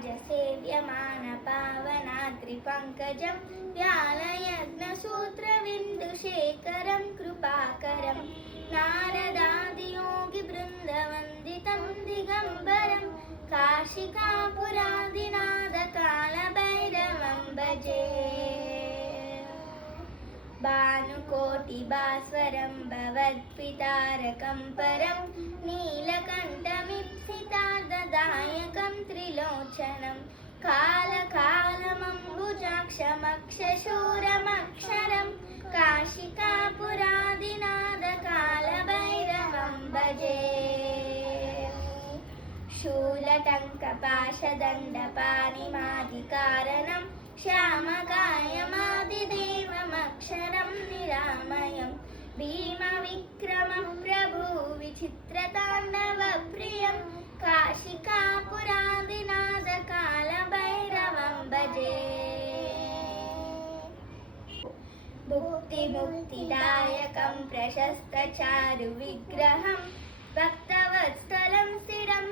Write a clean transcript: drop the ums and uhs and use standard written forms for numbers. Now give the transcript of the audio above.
वाजसेव्यमानपावनात्रिपङ्कजं व्यालयज्ञसूत्रविन्दुशेखरं कृपाकरं नारदादियोगिवृन्दवन्दितं दिगम्बरं काशिकापुरादिनाथकालभैरवं भजे। भानुकोटिभास्वरं भवत्पितारकं परं नीलकण्ठमिप्सितार्धदायकं त्रिलोचनं कालकालमम्बुजाक्षमक्षशूरमक्षरं काशिकापुरादिनाथकालभैरवं भजे। शूलटङ्कपाशदण्डपाणिमादिकारणं श्यामकायमादिदेवमक्षरं निरामयं भीमविक्रमं प्रभुविचित्रताण्डवप्रियं काशिकापुरादिनाथकालभैरवं भजे। भुक्तिमुक्तिदायकं प्रशस्तचारुविग्रहं भक्तवत्सलं स्थिरं